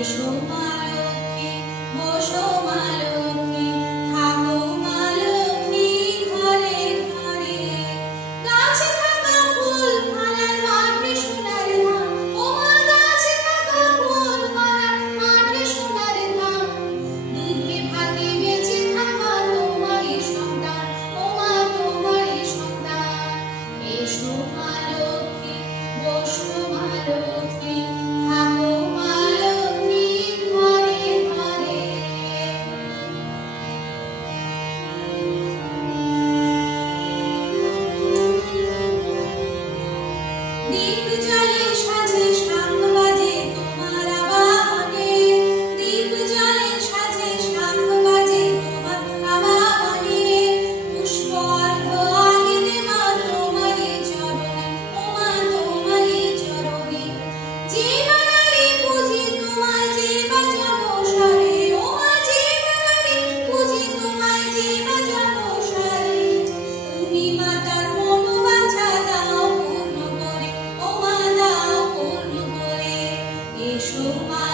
এসো মা লক্ষ্মী, বসো মা লক্ষ্মী, থাকো মা লক্ষ্মী ঘরে ঘরে। গাছে থাকা ফুল মালার মাঠে সোনার ধান, ও মা গাছে থাকা ফুল মালার মাঠে সোনার ধান। দুধে ভাতে বেঁচে থাকা তোমারই সন্তান, ও মা তোমারই সন্তান। এসো মা লক্ষ্মী, বসো মা লক্ষ্মী, থাকো মা লক্ষ্মী ঘরে ঘরে। দীপ জ্বলে সাজে শাখ বাজে তোমার আবাহনে, দীপ জ্বলে সাজে শাখ বাজে তোমার আবাহনে। পুষ্প অর্ঘ্য আগে দে মা তোমারই চরণে, ও মা তোমারই চরণে। যে বানারে পুজি তোমায় যে বা জনসারে, ও মা যে বানারে পুজি তোমায় যে বা জনসারে। তুমি মাতার মনোবাঞ্ছা দাও পূর্ণ করে, ও মা দাও পূর্ণ করে। এসো মা